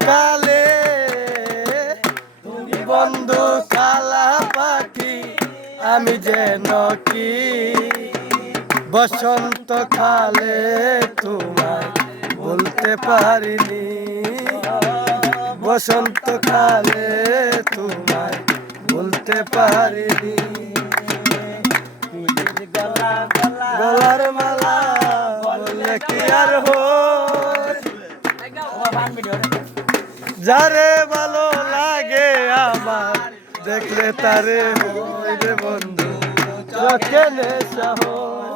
কালে তুমি বন্ধু কালা পাখি আমি যেন কি বসন্ত কালে তোমায় বলতে পারিনি বসন্ত কালে তোমায় বলতে পারিনি গলার মালা বললে কি আর হয় যারে ভালো লাগে আমার দেখলে তারে হয় রে বন্ধু চোখে নেশা হয়